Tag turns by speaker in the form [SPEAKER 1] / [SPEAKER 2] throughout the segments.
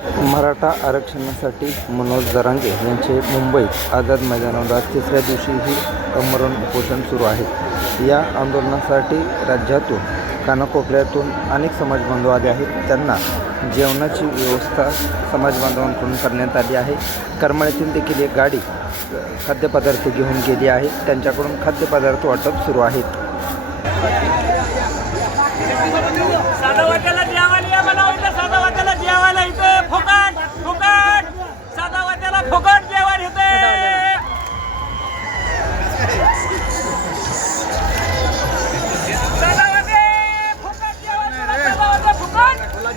[SPEAKER 1] मराठा आरक्षणासाठी मनोज जरांगे यांचे मुंबईत आझाद मैदानावर आज तिसऱ्या दिवशीही कमरण उपोषण सुरू आहे. या आंदोलनासाठी राज्यातून कानाकोपऱ्यातून अनेक समाजबांधव आले आहेत. त्यांना जेवणाची व्यवस्था समाजबांधवांकडून करण्यात आली आहे. करमाळ्यातील देखील एक गाडी खाद्यपदार्थ घेऊन गेली आहे. त्यांच्याकडून खाद्यपदार्थ वाटप सुरू आहेत.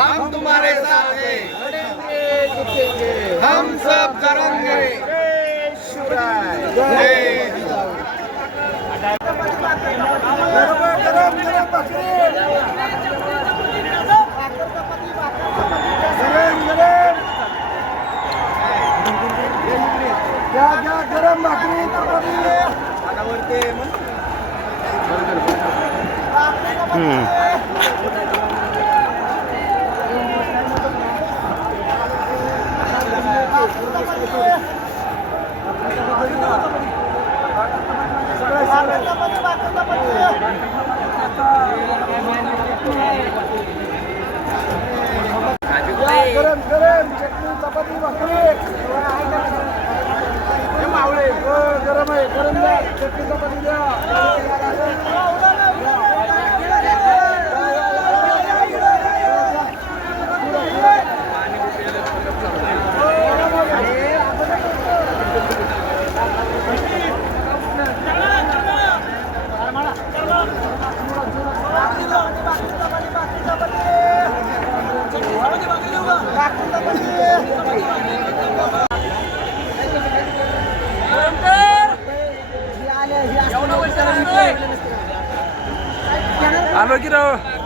[SPEAKER 2] हम तुम्हारे साथ। हैं हम सब करेंगे। जय गरम भाकरी गरम Aqui I'm gonna get
[SPEAKER 3] out.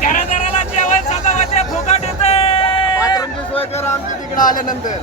[SPEAKER 3] घरादाराला जेवण फुकट येते
[SPEAKER 2] बाथरूमची सोय कर आमची तिकडे आल्यानंतर.